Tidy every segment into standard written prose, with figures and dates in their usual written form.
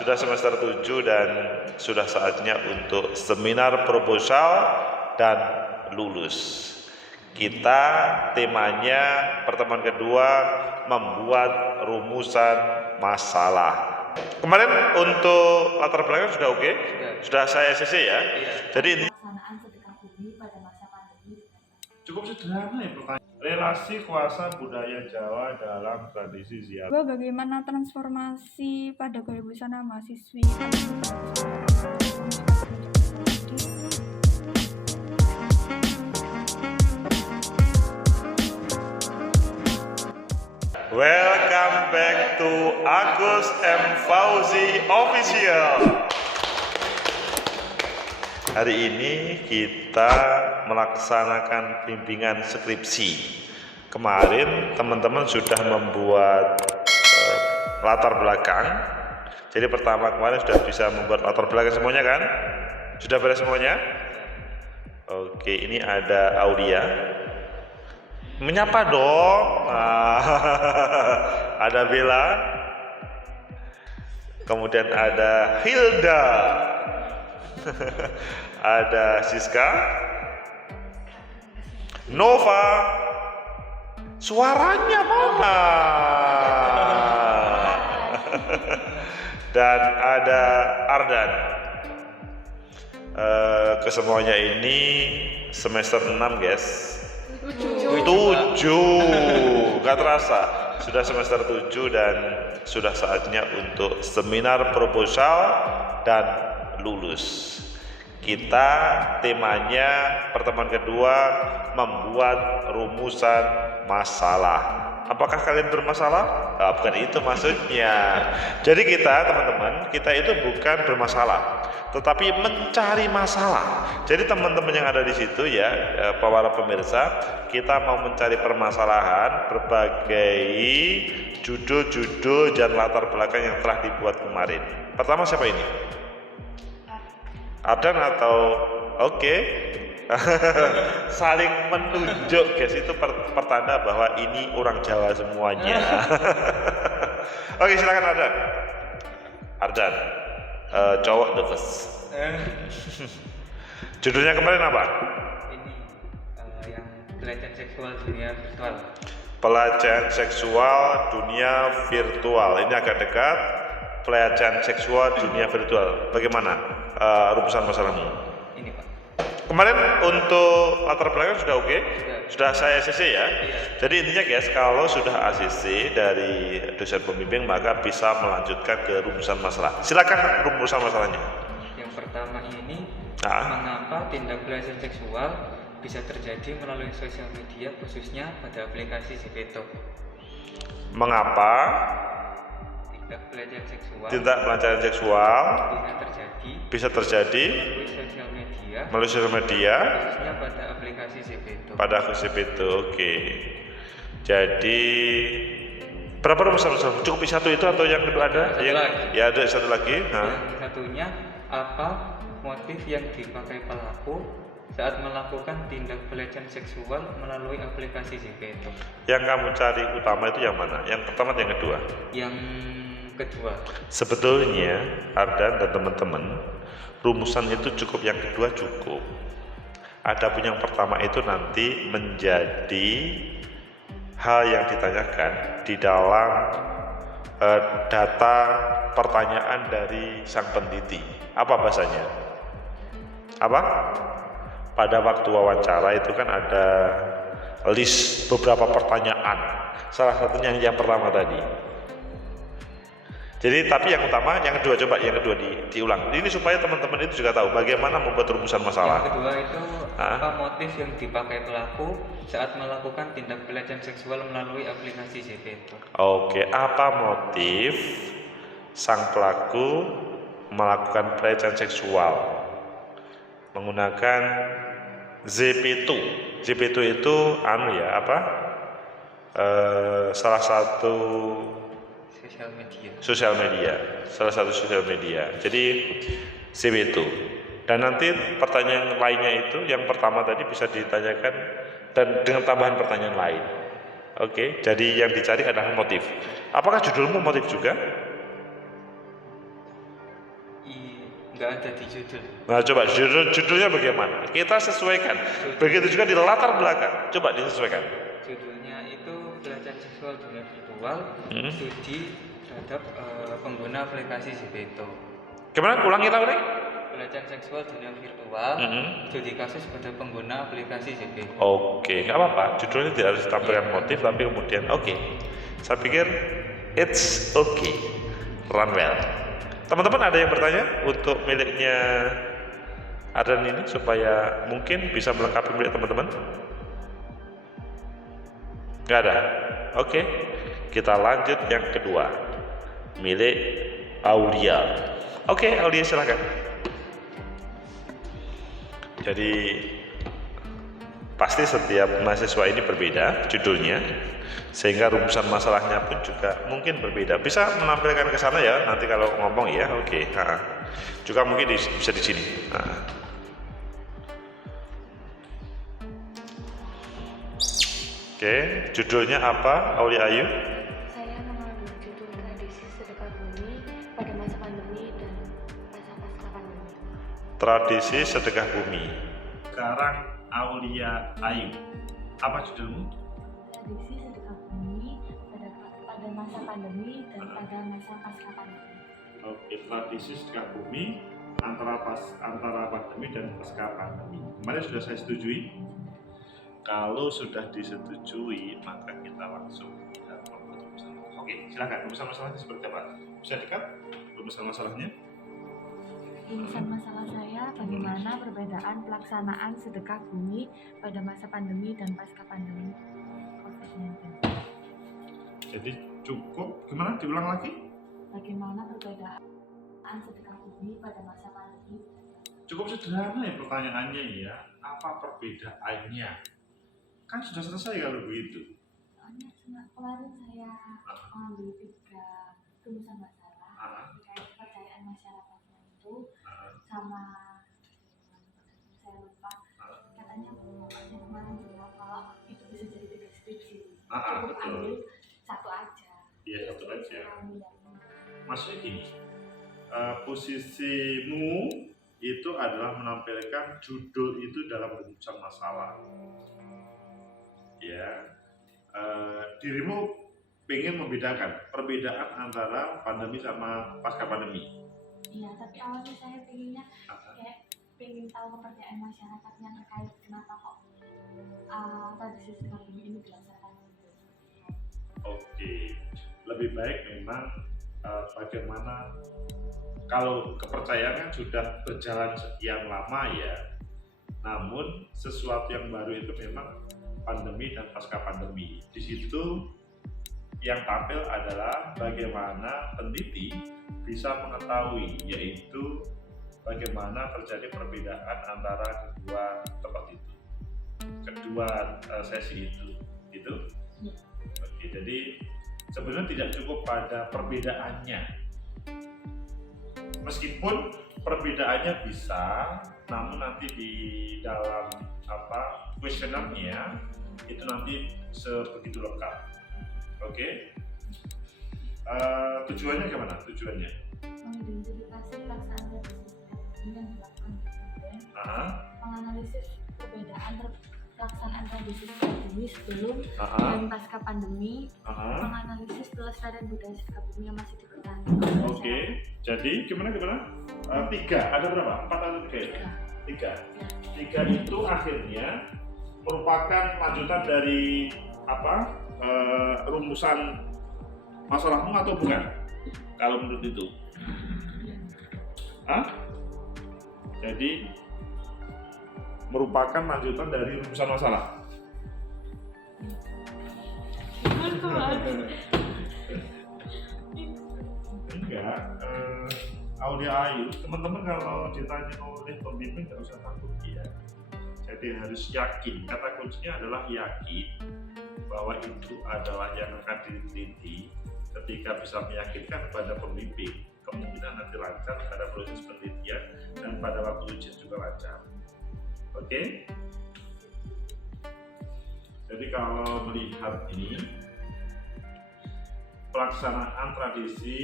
sudah semester 7 dan sudah saatnya untuk seminar proposal dan lulus. Kita temanya pertemuan kedua membuat rumusan masalah. Kemarin untuk latar belakang sudah oke? Sudah saya CC ya? Iya. Jadi ini pelaksanaan sedekah bumi pada masa pandemi. cukup sederhana ya pertanyaan. Relasi kuasa budaya Jawa dalam tradisi ziarah. Bagaimana transformasi pada gaya busana mahasiswi? Welcome back to Agus M. Fauzi Official. Hari ini kita melaksanakan bimbingan skripsi. Kemarin teman-teman sudah membuat latar belakang. Jadi pertama kemarin sudah bisa membuat latar belakang semuanya kan? Sudah beres semuanya? Oke, ini ada Aulia. Menyapa dong. Ada Bella. Kemudian ada Hilda. Ada Siska. Nova. Suaranya mana? Dan ada Ardan. Kesemuanya ini semester 6 guys. 7, gak terasa sudah semester 7 dan sudah saatnya untuk seminar proposal dan lulus. Kita temanya pertemuan kedua membuat rumusan masalah. Apakah kalian bermasalah? Nah, bukan itu maksudnya. Jadi kita teman-teman, kita itu bukan bermasalah, tetapi mencari masalah. Jadi teman-teman yang ada di situ ya, para pemirsa, kita mau mencari permasalahan berbagai judul-judul dan latar belakang yang telah dibuat kemarin. Pertama siapa ini? Ardan atau oke? Saling menunjuk guys, itu pertanda bahwa ini orang Jawa semuanya. Oke, silakan Ardan. Ardan, cowok the first. Judulnya kemarin apa? Ini yang pelecehan seksual dunia virtual. Pelecehan seksual dunia virtual. Ini agak dekat. Pelecehan seksual dunia virtual. Bagaimana rumusan masalahmu? Ini Pak. Kemarin untuk latar belakang sudah oke? Sudah saya ACC ya? Iya. Jadi intinya guys, kalau sudah ACC dari dosen pembimbing maka bisa melanjutkan ke rumusan masalah. Silakan rumusan masalahnya. Yang pertama ini, Nah. mengapa tindak pelecehan seksual bisa terjadi melalui sosial media khususnya pada aplikasi Zepeto? Mengapa Tindak pelecehan seksual tindak pelecehan seksual bisa terjadi bisa terjadi melalui sosial media melalui sosial media khususnya pada aplikasi Zepeto. pada ACC itu? Oke. Jadi berapa rumusan masalah? Cukup satu itu atau yang kedua ada? Satu Yang- lagi. Ya ada satu lagi. Nah. Yang satunya, apa motif yang dipakai pelaku saat melakukan tindak pelecehan seksual melalui aplikasi Zepeto? Yang kamu cari utama itu yang mana? Yang pertama atau yang kedua? Yang kedua. Sebetulnya Ardan dan teman-teman, rumusan itu cukup, yang kedua cukup. Adapun yang pertama itu nanti menjadi hal yang ditanyakan di dalam data pertanyaan dari sang peneliti. Apa bahasanya? Apa? Pada waktu wawancara itu kan ada list beberapa pertanyaan. Salah satunya yang pertama tadi. Jadi tapi yang utama, yang kedua, coba yang kedua diulang. Ini supaya teman-teman itu juga tahu bagaimana membuat rumusan masalah. Yang kedua itu, Hah? apa motif yang dipakai pelaku saat melakukan tindak pelecehan seksual melalui aplikasi Zepeto? Oke, apa motif sang pelaku melakukan pelecehan seksual menggunakan ZP2? ZP2 itu salah satu Sosial media. salah satu sosial media. Jadi ZP2. Dan nanti pertanyaan lainnya itu yang pertama tadi bisa ditanyakan dan dengan tambahan pertanyaan lain. Oke, jadi yang dicari adalah motif. Apakah judulmu motif juga? nggak ada di judul. Nah, coba judulnya bagaimana? Kita sesuaikan. Begitu juga di latar belakang. Coba disesuaikan. Judulnya itu pelecehan seksual dunia virtual, studi terhadap pengguna aplikasi Zepeto. Gimana? Ulangi lagi. Pelecehan seksual dunia virtual, studi kasus pada pengguna aplikasi Zepeto. Oke, nggak apa-apa. Judulnya tidak harus ditampilkan motif, tapi kemudian oke. Saya pikir it's okay, run well. Teman-teman ada yang bertanya untuk miliknya Adan ini supaya mungkin bisa melengkapi milik teman-teman? Nggak ada. Oke, kita lanjut yang kedua, milik Aulia. Oke, Aulia silakan. Jadi pasti setiap mahasiswa ini berbeda judulnya, sehingga rumusan masalahnya pun juga mungkin berbeda. Bisa menampilkan ke sana ya nanti kalau ngomong ya. Oke. Juga mungkin bisa di sini. Oke, judulnya apa, Aulia Ayu? Saya mengambil judul tradisi sedekah bumi pada masa pandemi dan masa pasca pandemi. Tradisi sedekah bumi. Sekarang Aulia Ayu. Apa judulmu? Tradisi sedekah bumi pada masa pandemi dan pada masa pasca pandemi. Oke, tradisi sedekah bumi antara pandemi dan pasca pandemi. Kemarin sudah saya setujui. Kalau sudah disetujui, maka kita langsung membuat rumusan. Oke, silakan. Rumusan masalahnya seperti apa? Bisa dekat rumusan masalahnya? Rumusan masalah saya bagaimana perbedaan pelaksanaan sedekah bumi pada masa pandemi dan pasca pandemi COVID-19. Jadi cukup. Gimana? Diulang lagi? Bagaimana perbedaan sedekah bumi pada masa pandemi? Cukup sederhana ya pertanyaannya ya. Apa perbedaannya? Kan sudah selesai kalau begitu. Soalnya kemarin saya mengambil 3 rumusan masalah terkait kepercayaan masyarakatnya itu sama saya lupa katanya kemarin bilang kalau itu bisa jadi 3 skripsi. Cukup ambil satu aja. Iya, satu aja. Maksudnya gini, posisimu itu adalah menampilkan judul itu dalam rumusan masalah. Ya, dirimu pengen membedakan perbedaan antara pandemi sama pasca pandemi. Iya, tapi awalnya saya pengennya kayak pengen tahu kepercayaan masyarakatnya terkait kenapa kok tradisi sedekah bumi ini dilaksanakan. Oke, lebih baik memang bagaimana kalau kepercayaan kan sudah berjalan sekian lama ya. Namun sesuatu yang baru itu memang pandemi dan pasca pandemi. Di situ yang tampil adalah bagaimana peneliti bisa mengetahui, yaitu bagaimana terjadi perbedaan antara kedua sesi itu. Gitu. Oke, jadi sebenarnya tidak cukup pada perbedaannya. Meskipun perbedaannya bisa, namun nanti di dalam kuesionernya itu nanti sebegitu lengkap. Oke. Tujuannya gimana? Tujuannya? Mengidentifikasi pelaksanaan tradisi sedekah bumi yang dilakukan presiden, menganalisis perbedaan pelaksanaan tradisi sedekah bumi sebelum dan pasca pandemi, menganalisis pelestarian budaya sedekah bumi yang masih dipertahankan. Oke. Jadi gimana? 3, ada berapa? 4 atau 3? 3 itu akhirnya merupakan lanjutan dari rumusan masalahmu atau bukan? Kalau menurut itu, jadi merupakan lanjutan dari rumusan masalah. Enggak. Aulia Ayu, teman-teman kalau ditanya oleh pembimbing tidak usah takut ya. Jadi harus yakin. Kata kuncinya adalah yakin bahwa itu adalah yang akan diteliti. Ketika bisa meyakinkan kepada pembimbing, kemungkinan nanti lancar pada proses penelitian dan pada waktu ujian juga lancar. Oke? Jadi kalau melihat ini, pelaksanaan tradisi,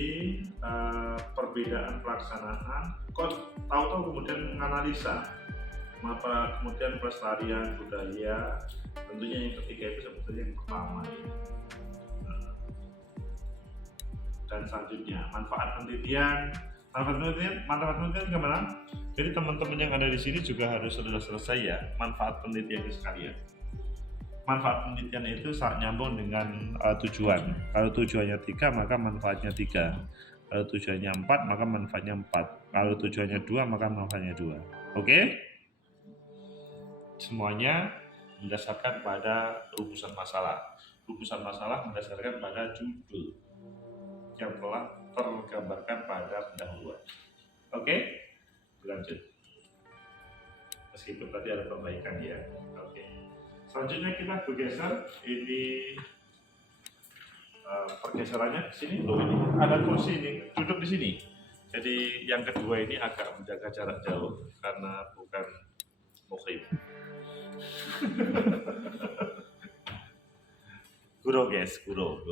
perbedaan pelaksanaan, kok tahu-tahu kemudian menganalisa, kemudian pelestarian budaya, tentunya yang ketiga itu sebetulnya yang pertama ini. Dan selanjutnya manfaat penelitian gimana? Jadi teman-teman yang ada di sini juga harus sudah selesai ya manfaat penelitian sekalian. Manfaat penelitian itu saat nyambung dengan tujuan. Kalau tujuannya 3 maka manfaatnya 3. Kalau tujuannya 4 maka manfaatnya 4. Kalau tujuannya 2 maka manfaatnya 2. Oke? Semuanya berdasarkan pada rumusan masalah. Rumusan masalah berdasarkan pada judul yang telah tergambarkan pada pendahuluan. Oke? Lanjut. Meskipun tadi ada perbaikan ya. Oke. Selanjutnya kita bergeser, ini pergeserannya di sini loh, ini ada kursi ini, duduk di sini. Jadi yang kedua ini agak menjaga jarak jauh karena bukan muhrim. Guru guys, guru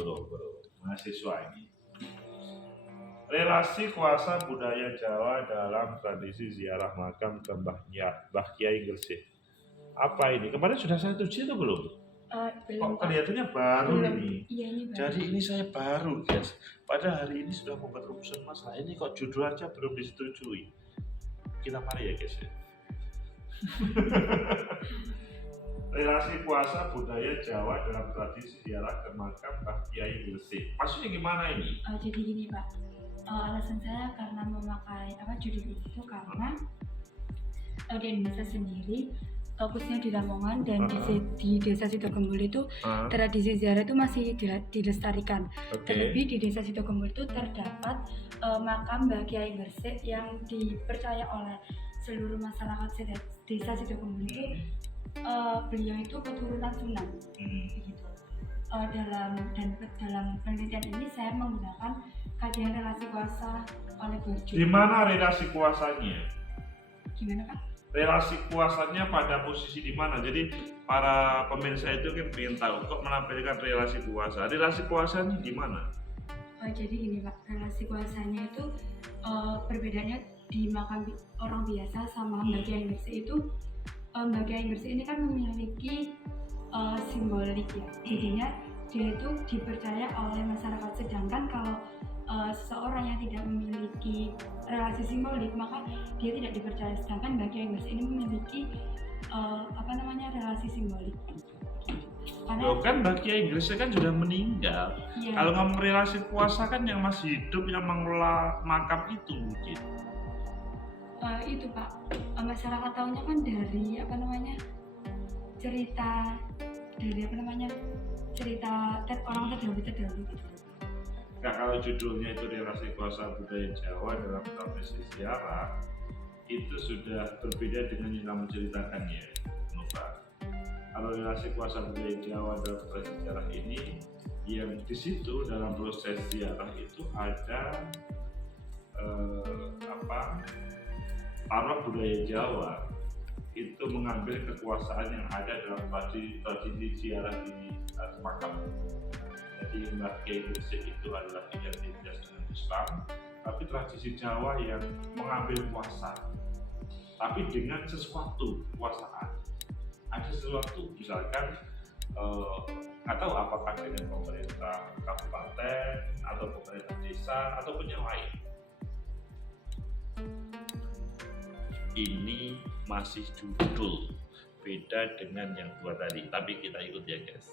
mahasiswa ini. Relasi kuasa budaya Jawa dalam tradisi ziarah makam ke Mbah Kiai Gresik. Apa ini? Kemarin sudah saya uji atau belum? Belum, Kok kelihatannya baru belum. ini? Iya, ini baru. Jadi ini saya baru guys. Pada hari ini sudah membuat rumusan masalah ini kok judul aja belum disetujui. Kita mari ya guys ya. Relasi kuasa budaya Jawa dalam tradisi ziarah ke makam Mbah Kiai Gresik. Maksudnya gimana ini? Jadi gini Pak, alasan saya karena memakai judul itu karena di Indonesia sendiri, khususnya di Lamongan dan di desa Sidogembul itu tradisi ziarah itu masih dilestarikan. Terlebih di desa Sidogembul itu terdapat makam Mbah Kiai Gresik yang dipercaya oleh seluruh masyarakat desa Sidogembul itu. Beliau itu keturunan Sunan. Gitu. Dalam penelitian ini saya menggunakan kajian relasi kuasa oleh Borjo. Di mana relasi kuasanya? Gimana Pak? Relasi kuasanya pada posisi di mana? Jadi para pemirsa itu kan ingin tahu kok menampilkan relasi kuasa. Relasi kuasanya di mana? Jadi gini Pak, relasi kuasanya itu perbedaannya di makam orang biasa sama Mbah Kiai Gresik itu. Mbah Kiai Gresik ini kan memiliki simbolik ya, jadinya dia itu dipercaya oleh masyarakat. Sedangkan kalau seseorang yang tidak memiliki relasi simbolik maka dia tidak dipercaya. Sedangkan Mbah Kiai Gresik ini memiliki relasi simbolik. Loh kan Mbah Kiai Gresik kan sudah meninggal. Iya. Kalau ngomong relasi kuasa kan yang masih hidup yang mengelola makam itu mungkin. Itu Pak, masyarakat tahunya kan dari cerita orang terdahulu gitu. Nah, kalau judulnya itu relasi kuasa budaya Jawa dalam tradisi ziarah, itu sudah berbeda dengan yang kamu ceritakannya, Nova. Kalau relasi kuasa budaya Jawa dalam tradisi ziarah ini, yang di situ dalam proses ziarah itu ada para budaya Jawa itu mengambil kekuasaan yang ada dalam tradisi ziarah di makam. Jadi Mbah Kiai Gresik itu adalah identitas dengan Islam, tapi tradisi Jawa yang mengambil kuasa, tapi dengan sesuatu kekuasaan. Ada sesuatu, misalkan nggak tahu apakah dengan pemerintah kabupaten atau pemerintah desa ataupun yang lain. Ini masih judul, beda dengan yang dua tadi, tapi kita ikut ya guys.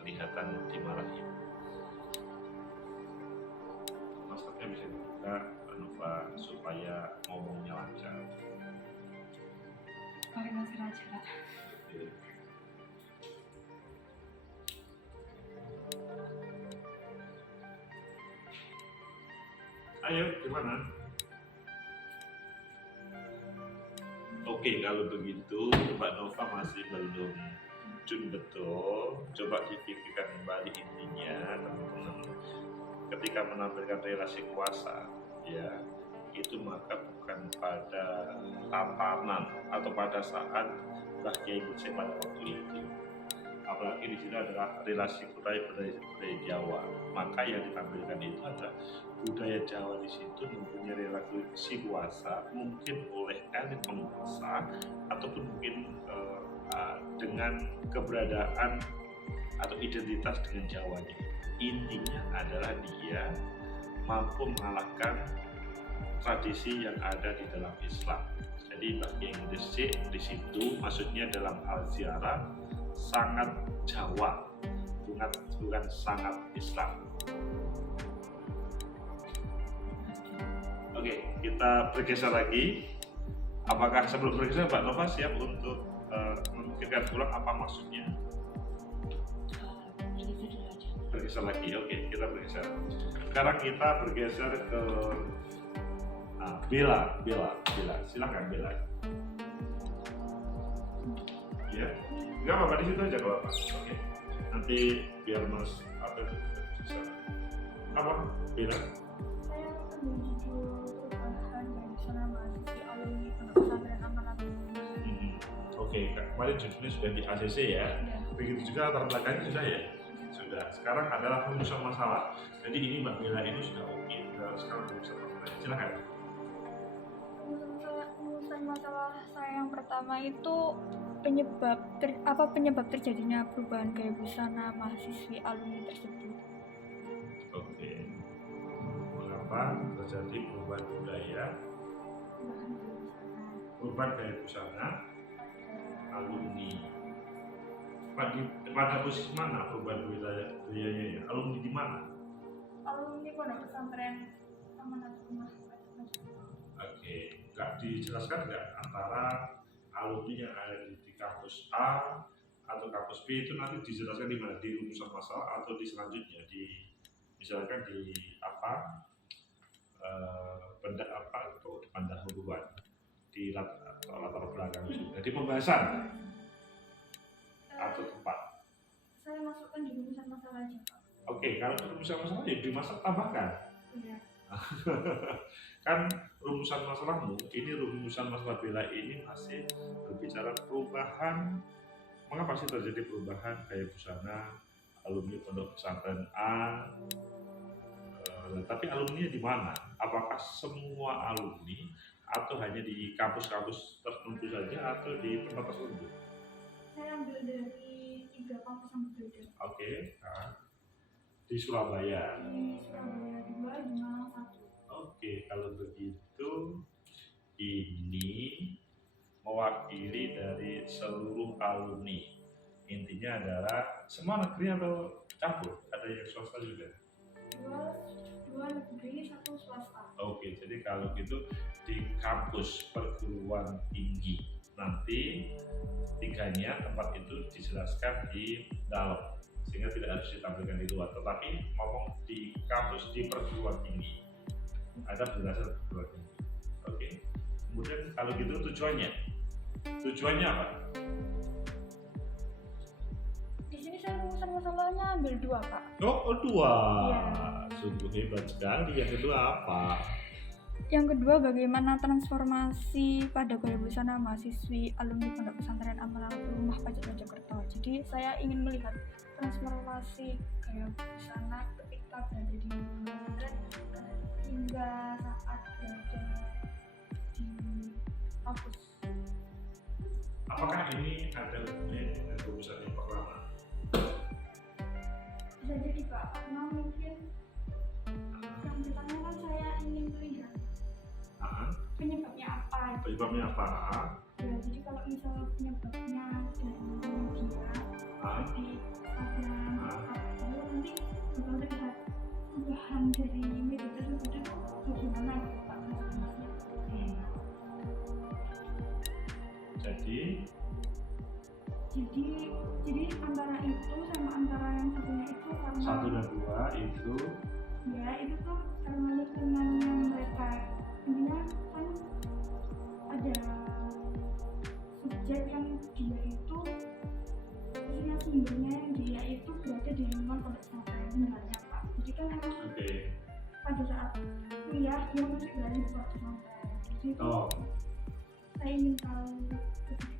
Kelihatan dimarahin. Maksudnya bisa dibuka Nova supaya ngomongnya lancar. Pakai masker aja Pak. Oke. Ayo, gimana? Oke, kalau begitu Mbak Nova masih belum jun betul. Coba dipikirkan kembali intinya, teman-teman. Ketika menampilkan relasi kuasa, ya, itu maka bukan pada tatanan atau pada saat Mbah Kiai Gresik pada waktu itu, apalagi di sini adalah relasi budaya Jawa. Maka yang ditampilkan itu adalah budaya Jawa di situ mempunyai relasi kuasa, mungkin oleh elit penguasa ataupun mungkin dengan keberadaan atau identitas dengan Jawanya. Intinya adalah dia mampu mengalahkan tradisi yang ada di dalam Islam. Jadi bagi yang Resik di situ maksudnya dalam al-ziarah sangat Jawa, bukan sangat Islam. Oke, kita bergeser lagi. Apakah sebelum bergeser Mbak Nova siap untuk memikirkan ulang apa maksudnya? Bergeser lagi, oke, kita bergeser. Sekarang kita bergeser ke Bella, silakan Bella. Ya, nggak apa-apa di situ aja kalau apa. Oke, nanti biar Mas apa bisa. Apa Bella? Saya ambil judul perubahan dari Busana Mahasiswi Alumni Pondok Pesantren Amanat. Oke, kemarin judulnya sudah di ACC ya. Begitu juga latar belakangnya sudah ya. Sudah. Sekarang adalah rumusan masalah. Jadi ini Mbak Bella ini sudah oke. Sekarang rumusan masalah. Silakan. Rumusan masalah saya yang pertama itu penyebab terjadinya perubahan gaya busana mahasiswi alumni tersebut. Oke. Mengapa terjadi perubahan budaya, perubahan gaya busana alumni? Pada posisi mana perubahan budayanya ya? Alumni di mana? Alumni Pondok Pesantren Amanat Rumah. Oke, nggak dijelaskan nggak antara alumni yang ada di kampus A atau kampus B itu nanti dijelaskan di mana, di rumusan masalah atau di selanjutnya misalkan di apa benda apa atau depan dahuluan di latar belakang itu, di pembahasan atau tempat. Saya masukkan di rumusan masalah aja, Pak. Oke, kalau rumusan masalah ya di masa tambahkan. Iya. Kan rumusan masalahmu ini, rumusan masalah Bella ini masih berbicara perubahan. Mengapa sih terjadi perubahan gaya busana alumni Pondok Pesantren A? Tapi alumni di mana? Apakah semua alumni atau hanya di kampus-kampus tertentu saja atau di tempat tertentu? Saya ambil dari 3 kampus yang berbeda. Oke, di Surabaya. Di Surabaya 2, di Malang 1. Oke, kalau begitu ini mewakili dari seluruh alumni. Intinya adalah semua negeri atau campur? Ada yang swasta juga? 2 negeri, 1 swasta. Oke, jadi kalau gitu di kampus perguruan tinggi nanti 3-nya tempat itu dijelaskan di dalam sehingga tidak harus ditampilkan di luar, tetapi ngomong di kampus di perguruan tinggi ada penjelasan perguruan tinggi. Oke, kemudian kalau gitu tujuannya apa? Di sini saya rumusan masalahnya ambil 2, Pak. Oh, 2. Iya. Sungguh hebat sekali. Yang kedua apa? Yang kedua, bagaimana transformasi pada gaya busana mahasiswi alumni Pondok Pesantren Amanat Rumah Pajak Mojokerto. Jadi saya ingin melihat transformasi gaya busana ketika berada di pesantren hingga saat berada di kampus. Apakah ini ada hubungannya dengan rumusan yang pertama? Bisa jadi, Pak, karena mungkin yang pertama kan saya ingin melihat penyebabnya apa. Penyebabnya apa? Ya, jadi kalau misalnya penyebabnya dari media, jadi ada atau nanti bakal terlihat perubahan dari media tersebut itu bagaimana gitu, Pak, transformasinya. Jadi antara itu sama antara yang satunya itu karena 1 dan 2 itu ya itu tuh karena lingkungannya mereka, intinya kan ada subjek yang dia itu maksudnya sumbernya yang dia itu berada di lingkungan pondok pesantren sebenarnya, Pak. Jadi kan emang pada saat kuliah dia masih berada di pondok pesantren. Jadi itu saya ingin tahu kebijakan.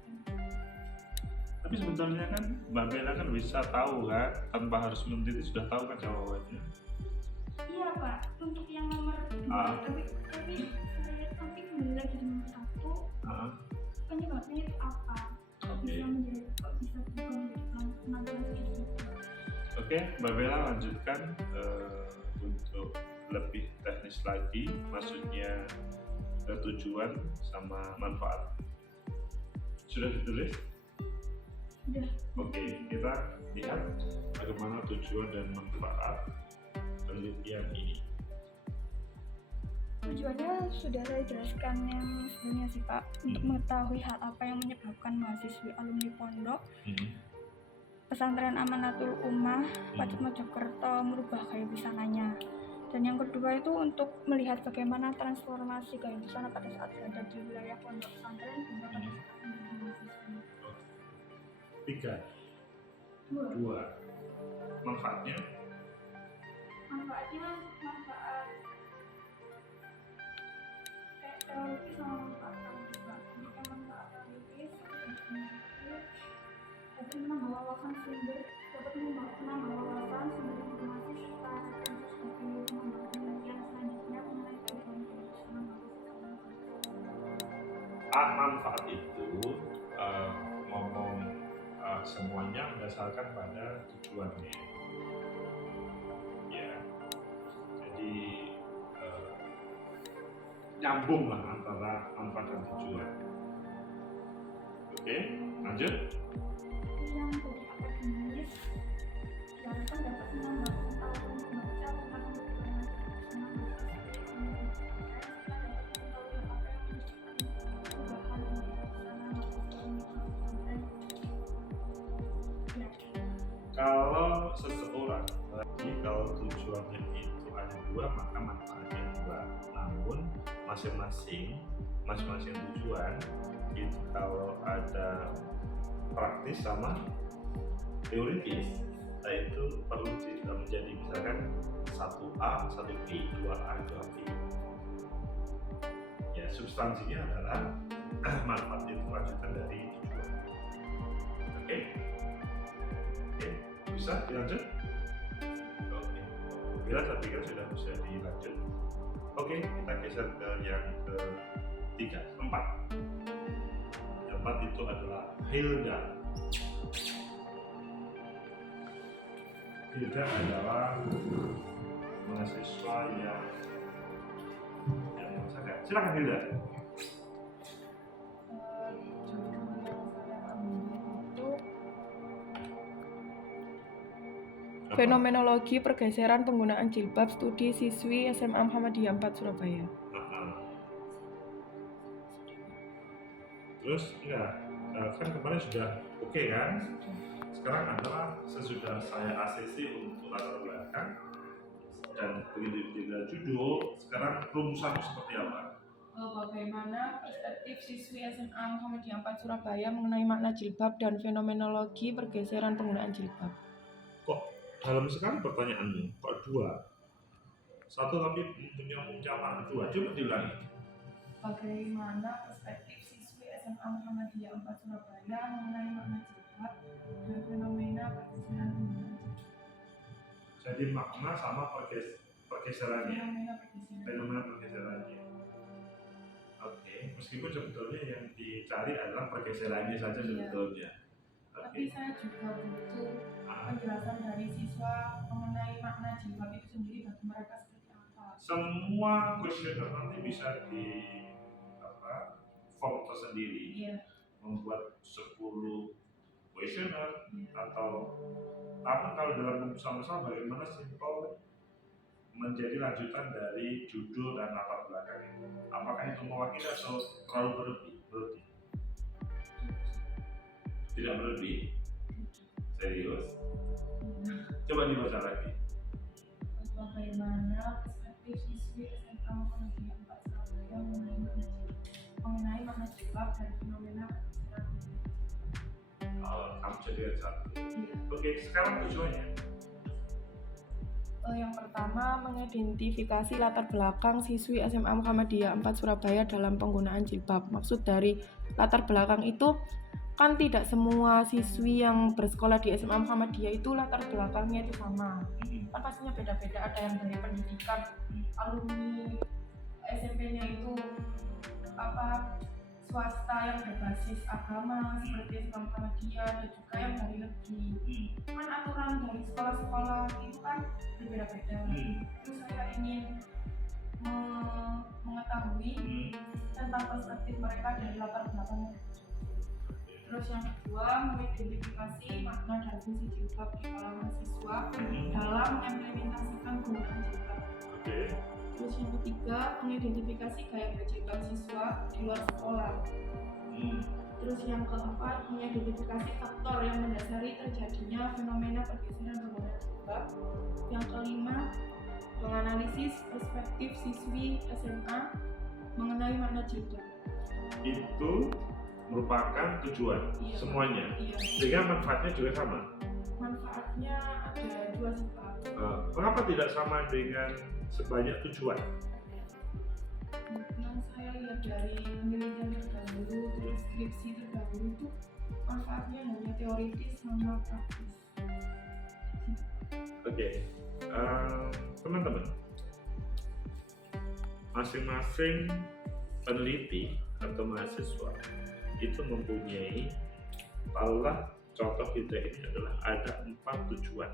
Tapi sebetulnya kan Mbak Bella kan bisa tahu kan, tanpa harus meneliti sudah tahu kan jawabannya. Iya Pak, untuk yang nomor 2 tapi kembali lagi di nomor 1, penyebabnya itu apa? Kok bisa menjadi penampilan seperti itu? Oke, Mbak Bella lanjutkan untuk lebih teknis lagi, maksudnya tujuan sama manfaat. Sudah ditulis? Sudah. Oke, kita lihat bagaimana tujuan dan manfaat penelitian ini. Tujuannya sudah saya jelaskan yang sebelumnya sih Pak, untuk mengetahui hal apa yang menyebabkan mahasiswi alumni pondok Pesantren Amanatul Ummah Pacet Mojokerto merubah gaya busananya. Dan yang kedua itu untuk melihat bagaimana transformasi gaya busana pada saat berada di wilayah pondok pesantren hingga pada saat menjadi mahasiswa. 3, 2, manfaatnya? Manfaat kayak teoritis sama manfaat juga. Untuk yang manfaat teoritis dapat menambah wawasan sumber informasi serta potensi sebagai pengembangan penelitian selanjutnya mengenai kehidupan profesional mahasiswa. Manfaat itu ngomong semuanya berdasarkan pada tujuannya. Ya, jadi nyambung lah antara manfaat dan tujuan. Oke, lanjut. Yang bagi akademis diharapkan dapat menambah pengetahuan membaca tentang kebutuhan profesional Kalau seseorang, kalau tujuannya itu ada 2, maka manfaatnya 2. Namun masing-masing tujuan itu kalau ada praktis sama teoritis, itu perlu menjadi misalkan 1A, 1B, 2A, 2B. Ya, substansinya adalah manfaat itu lanjutan dari tujuan. Oke, bisa dilanjut? Oke, bila saya pikir sudah bisa dilanjut. Oke, kita geser ke yang ketiga, 4. Yang 4 itu adalah Hilda. Hilda adalah mahasiswa yang masakan. Silakan Hilda. Fenomenologi pergeseran penggunaan jilbab, studi siswi SMA Muhammadiyah 4 Surabaya. Terus ya, kan kemarin sudah oke kan? Sekarang adalah sesudah saya ACC untuk latar belakang dan begitu tidak judul, sekarang rumusannya seperti apa? Bagaimana perspektif siswi SMA Muhammadiyah 4 Surabaya mengenai makna jilbab dan fenomenologi pergeseran penggunaan jilbab? Kok dalam sekali pertanyaanmu? Kok 2? 1 tapi punya makna 2. Coba diulangi. Bagaimana perspektif siswi SMA Muhammadiyah 4 Surabaya mengenai makna jilbab dan fenomena pergeseran penggunaan jilbab? Jadi makna sama pergeserannya. Fenomena pergeserannya. Oke, meskipun sebetulnya yang dicari adalah pergeserannya saja sebetulnya. Tapi saya juga butuh penjelasan dari siswa mengenai makna jilbab itu sendiri bagi mereka seperti apa. Semua kuesioner nanti bisa di form tersendiri. Membuat 10 kuesioner atau namun kalau dalam sama-sama bagaimana simpel menjadi lanjutan dari judul dan latar belakang itu. Apakah itu mewakili atau terlalu berlebih? Tidak berlebih? Serius? Coba dibaca lagi. Bagaimana perspektif siswi SMA Muhammadiyah 4 Surabaya mengenai makna jilbab dan fenomena pergeseran penggunaan jilbab? Kamu jadikan 1. Oke, sekarang tujuannya. Yang pertama, mengidentifikasi latar belakang siswi SMA Muhammadiyah 4 Surabaya dalam penggunaan jilbab. Maksud dari latar belakang itu kan tidak semua siswi yang bersekolah di SMA Muhammadiyah itu latar belakangnya itu sama. Kan pastinya beda-beda, ada yang dari pendidikan alumni SMP-nya itu swasta yang berbasis agama seperti SMA Muhammadiyah, dan juga yang dari negeri. Kan aturan dari sekolah-sekolah itu kan berbeda-beda. Terus saya ingin mengetahui tentang perspektif mereka dari latar belakang. Terus yang kedua, mengidentifikasi makna dan fungsi jilbab di kalangan siswa dalam mengimplementasikan penggunaan jilbab. Terus yang ketiga, mengidentifikasi gaya berjilbab siswa di luar sekolah. Terus yang keempat, mengidentifikasi faktor yang mendasari terjadinya fenomena pergeseran penggunaan jilbab. Yang kelima, menganalisis perspektif siswi SMA mengenai makna jilbab. Itu merupakan tujuan semuanya. Sehingga manfaatnya juga sama. Manfaatnya ada dua sih Pak. Mengapa tidak sama dengan sebanyak tujuan? Yang saya lihat dari penelitian terdahulu, terus skripsi terdahulu itu manfaatnya hanya teoritis sama praktis. Oke. Teman-teman, masing-masing peneliti atau mahasiswa itu mempunyai, taruhlah contoh kita ini adalah ada 4 tujuan.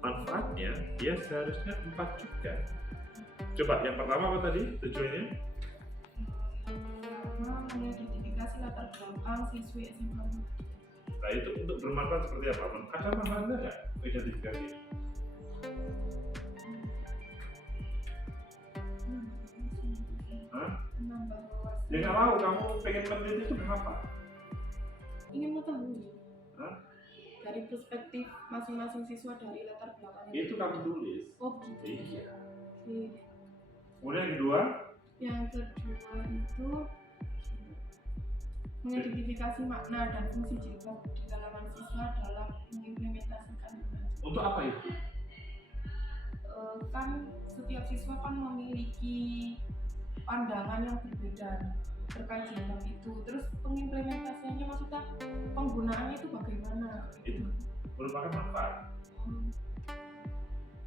Manfaatnya dia seharusnya 4 juga. Coba yang pertama apa tadi tujuannya? Pertama, mengidentifikasi latar belakang siswi SMA. Nah itu untuk bermanfaat seperti apa? Ada manfaatnya nggak identifikasi? Menambah wawasan. Ya nggak tahu, kamu pengen peneliti itu kenapa? Ingin mengetahui dari perspektif masing-masing siswa dari latar belakang Itu kamu tulis. Oh gitu. Iya. Oke. Kemudian yang kedua, Yang kedua itu mengidentifikasi makna dan fungsi jilbab di kalangan siswa dalam mengimplementasikan belajar. untuk apa itu? Kan setiap siswa kan memiliki pandangan yang berbeda terkait jilbab itu. Terus pengimplementasiannya, maksudnya penggunaannya itu bagaimana? Itu merupakan manfaat.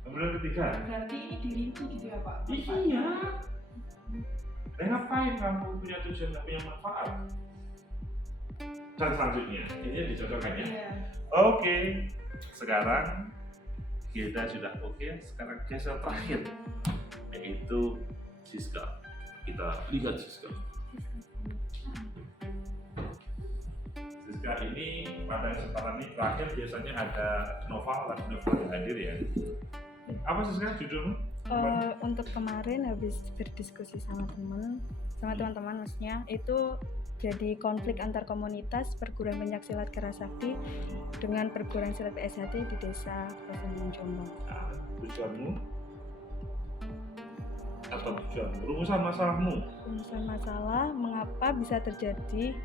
Kemudian ketiga, Berarti ini dirinci gitu ya Pak? iya. Dan ngapain kamu punya tujuan dan punya manfaat? Dan selanjutnya, ini dicocokkan ya. Iya. Oke, sekarang kita sudah oke. Sekarang geser terakhir, yaitu Siska. Kita lihat Siska. Siska ini pada kesempatan ini terakhir biasanya ada novel yang hadir ya. Apa Siska judulmu? Untuk kemarin habis berdiskusi sama teman-teman maksudnya itu jadi konflik antar komunitas perguruan pencaksilat Kerasakti dengan perguruan silat PSHD di desa Pasaman Jombang. Nah, tujuanmu atau tujuan rumusan masalahmu? Rumusan masalah mengapa bisa terjadi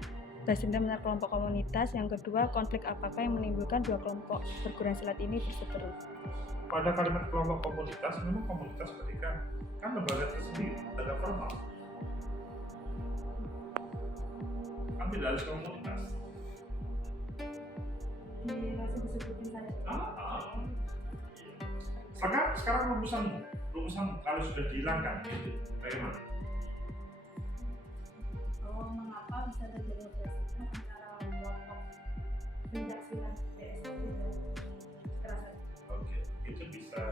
balas dendam antar kelompok komunitas. Yang kedua, konflik apakah yang menimbulkan dua kelompok perguruan silat ini berseteru. Pada kalimat kelompok komunitas, memang komunitas ketika kan lembaga tersendiri, lembaga formal. Kan tidak harus komunitas. Langsung disebutin saja. Sekarang rumusan kalau sudah dihilangkan, itu bagaimana? Mengapa bisa terjadi operasi antara kelompok pencaksilat PSHD dan Kerasakti? Oke, itu bisa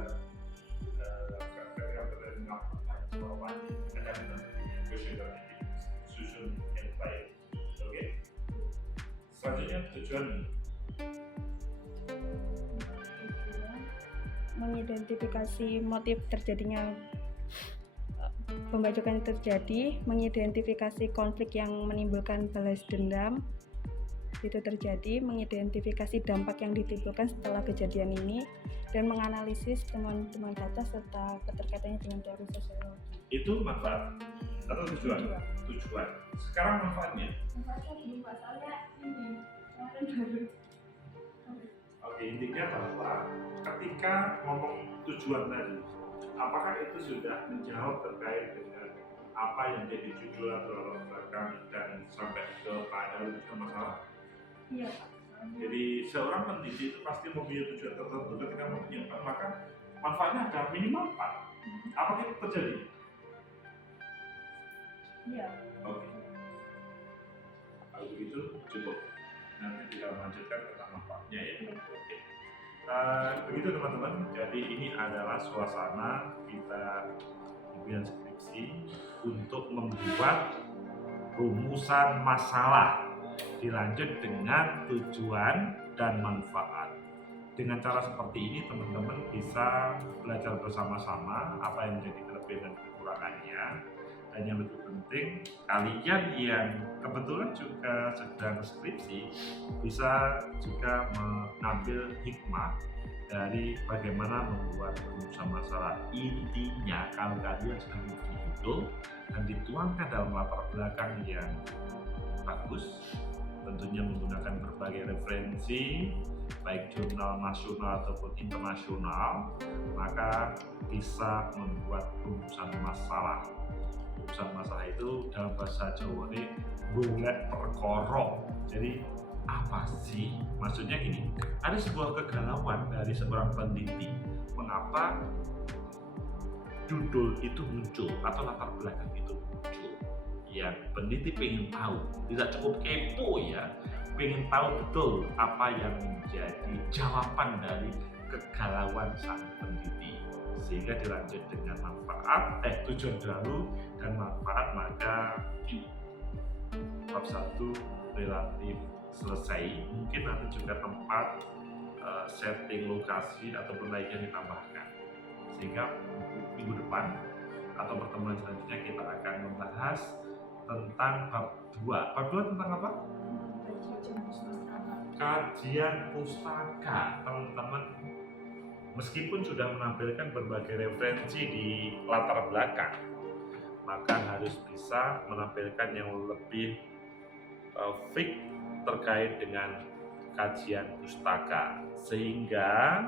susun yang baik. Oke. Selanjutnya tujuan mengidentifikasi motif terjadinya pembacokan yang terjadi, mengidentifikasi konflik yang menimbulkan balas dendam itu terjadi, mengidentifikasi dampak yang ditimbulkan setelah kejadian ini, dan menganalisis teman-teman data serta keterkaitannya dengan teori sosiologi. itu manfaat atau tujuan? Tujuan. Sekarang manfaatnya. Manfaatnya belum Pak, soalnya ini kemarin baru. Oke, intinya bahwa ketika ngomong tujuan tadi, apakah itu sudah menjawab terkait dengan apa yang jadi judul atau latar belakang dan sampai ke pada rumusnya masalah? Iya. Jadi seorang peneliti itu pasti mempunyai tujuan tertentu. Ketika mempunyai maka manfaatnya ada minimal 4. Apa itu terjadi? Iya. Oke. Kalau begitu cukup. Nanti kita lanjutkan tentang manfaatnya ya. Oke. Begitu teman-teman. Jadi ini adalah suasana kita ujian skripsi untuk membuat rumusan masalah, dilanjut dengan tujuan dan manfaat. Dengan cara seperti ini teman-teman bisa belajar bersama-sama apa yang menjadi kelebihan dan kekurangannya. Dan yang lebih penting, kalian yang kebetulan juga sedang skripsi bisa juga mengambil hikmah dari bagaimana membuat rumusan masalah. Intinya kalau kalian sudah memiliki judul dan dituangkan dalam latar belakang yang bagus, tentunya menggunakan berbagai referensi baik jurnal nasional ataupun internasional, maka bisa membuat rumusan masalah. Rumusan masalah itu dalam bahasa Jawa ini golek perkara. Jadi apa sih? Maksudnya gini, ada sebuah kegalauan dari seorang peneliti. Mengapa judul itu muncul atau latar belakang itu muncul? Ya, peneliti pengen tahu, tidak cukup kepo ya, pengen tahu betul apa yang menjadi jawaban dari kegalauan sang peneliti, sehingga dilanjut dengan manfaat, tujuan dahulu dan manfaat, maka bab 1 relatif selesai. Mungkin nanti juga tempat setting lokasi atau perbaikan ditambahkan, sehingga minggu depan atau pertemuan selanjutnya kita akan membahas tentang bab 2. Bab 2 tentang apa? Kajian pustaka. Teman-teman, meskipun sudah menampilkan berbagai referensi di latar belakang, maka harus bisa menampilkan yang lebih fix terkait dengan kajian pustaka, sehingga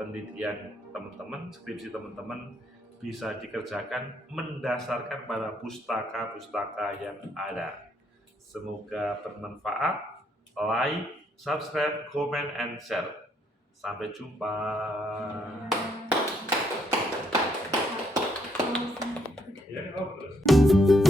penelitian teman-teman, skripsi teman-teman bisa dikerjakan mendasarkan pada pustaka-pustaka yang ada. Semoga bermanfaat. Like, subscribe, comment, and share. Sampai jumpa. Ya, terus.